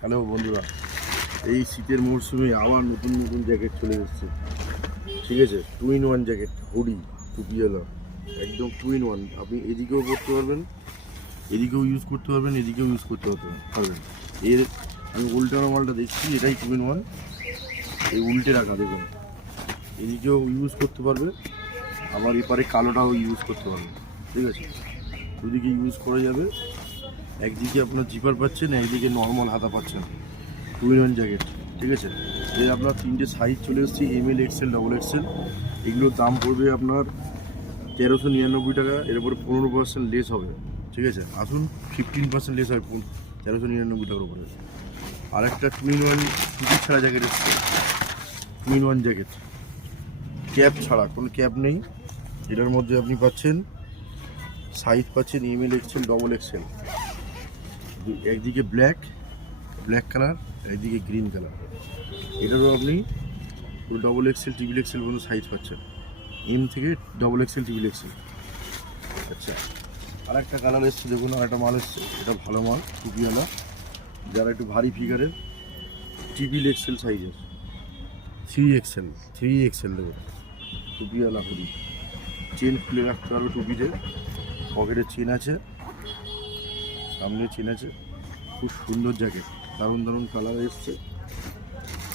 Hello বন্ধুরা, এই শীতের মরশুমে আবার নতুন নতুন জ্যাকেট চলে এসেছে। ঠিক আছে, 2 in 1 জ্যাকেট, হুডি, টুপিওয়ালা, একদম 2 in 1। আপনি এদিকেও পরতে পারবেন, এদিকেও ইউজ করতে পারবেন, এদিকেও ইউজ করতে পারবেন। এর আমি উল্টানো মালটা দেখছি, এটাই 2 in 1। এই উল্টে রাখা দেখুন, এদিকেও ইউজ করতে পারবে, আবার এপারে কালোটাও ইউজ করতে পারবে। ঠিক আছে, দুদিকে ইউজ করা যাবে। একদিকে আপনার জিপার পাচ্ছেন, একদিকে নর্মাল হাতা পাচ্ছেন। 2 in 1 জ্যাকেট। ঠিক আছে, এর আপনার 3টে সাইজ চলে এসেছে, ML, XL, XXL। এগুলোর দাম পড়বে আপনার 1399 টাকা। এর উপরে 15% লেস হবে। ঠিক আছে, আসুন 15% লেস হয় 1399 টাকার উপরে। আর একটা 2 in 1 টুপি ছাড়া জ্যাকেট এসছে, 2 in 1 জ্যাকেট, ক্যাপ ছাড়া, কোনো ক্যাপ নেই। এটার মধ্যে আপনি পাচ্ছেন সাইজ পাচ্ছেন ML, XL, XXL। একদিকে ব্ল্যাক কালার, একদিকে গ্রিন কালার। এটারও আপনি XXL, XXL পর্যন্ত সাইজ পাচ্ছেন, M থেকে XXL, XXL। আচ্ছা, আর একটা কালার এসছে দেখুন, আর একটা মাল এসছে, এটা ভালো মাল, টুপিওয়ালা, যারা একটু ভারী ফিগারের, XXL সাইজের, 3XL দেখুন, টুপিওয়ালা হুডি। চেন খুলে রাখতে পারবে টুপিতে, পকেটে চেন আছে, সামনে চেন আছে। খুব সুন্দর জ্যাকেট, দারুণ দারুণ কালার এসছে,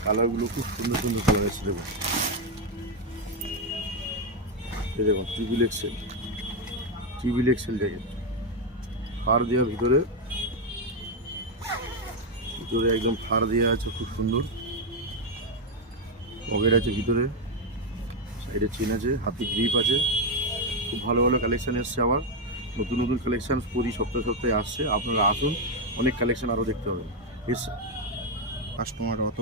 কালারগুলো খুব সুন্দর সুন্দর কালার এসছে। দেখুন, এই দেখুন XXL জ্যাকেট, ফাড় দেওয়া ভিতরে একদম ফাড় দেওয়া আছে, খুব সুন্দর। পকেট আছে ভিতরে, সাইডে চেন আছে, হাতে গ্রিপ আছে। খুব ভালো ভালো কালেকশান এসছে, আবার নতুন নতুন কালেকশান প্রতি সপ্তাহে আসছে। আপনারা আসুন, অনেক কালেকশান আরও দেখতে হবে। কাস্টমার অত